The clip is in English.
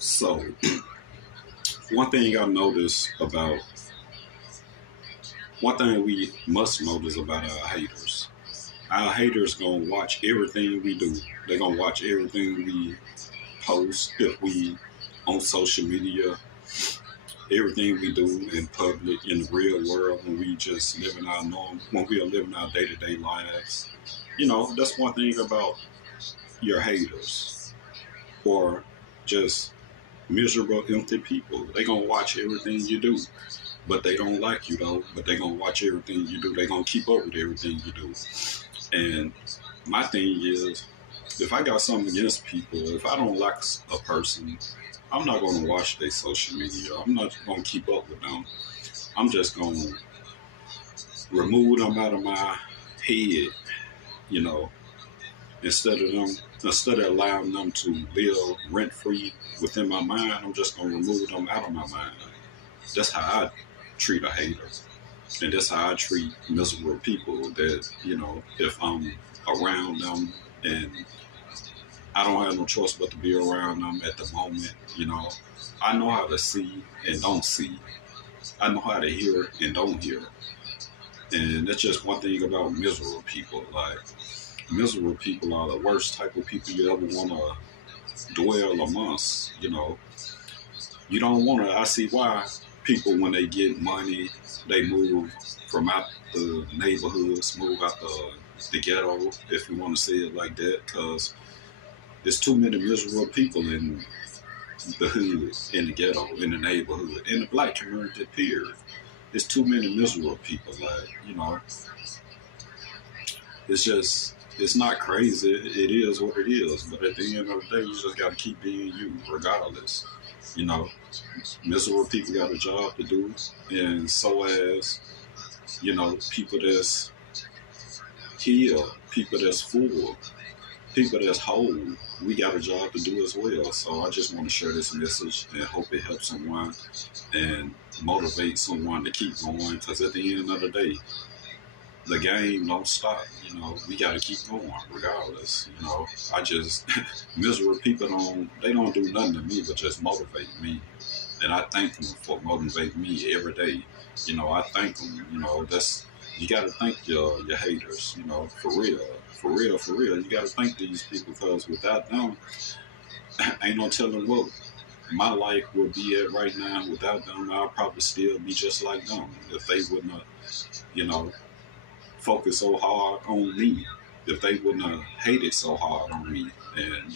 So, one thing I noticed about, one thing we must notice about our haters gonna watch everything we do. They gonna watch everything we post if we on social media, everything we do in public, in the real world, when we just living our norm, when we are living our day to day lives. That's one thing about your haters or just miserable, empty people. They gonna watch everything you do, but they don't like you though. But they gonna watch everything you do. They gonna keep up with everything you do. And my thing is, if I got something against people, if I don't like a person, I'm not gonna watch their social media. I'm not gonna keep up with them. I'm just gonna remove them out of my head. You know, instead of allowing them to live rent free within my mind, I'm just gonna remove them out of my mind. That's how I treat a hater, and that's how I treat miserable people. That if I'm around them and I don't have no choice but to be around them at the moment, I know how to see and don't see. I know how to hear and don't hear. And that's just one thing about miserable people. Like, miserable people are the worst type of people you ever want to dwell amongst. You don't want to. I see why people, when they get money, they move from out the neighborhoods, move out the ghetto, if you want to say it like that, because there's too many miserable people in the hood, in the ghetto, in the neighborhood, in the black community, period. There's too many miserable people. It's not crazy. It is what it is. But at the end of the day, you just got to keep being you, regardless. You know, Miserable people got a job to do, and so as people that's healed, people that's full, people that's whole, we got a job to do as well. So I just want to share this message and hope it helps someone and motivate someone to keep going. Because at the end of the day, the game don't stop. We got to keep going regardless. I just miserable people don't do nothing to me but just motivate me, and I thank them for motivating me every day. I thank them. That's you got to thank your haters. For real, for real, for real. You got to thank these people because without them, ain't no telling what my life would be at right now. Without them, I'll probably still be just like them if they wouldn't have, focus so hard on me, if they wouldn't have hated so hard on me. And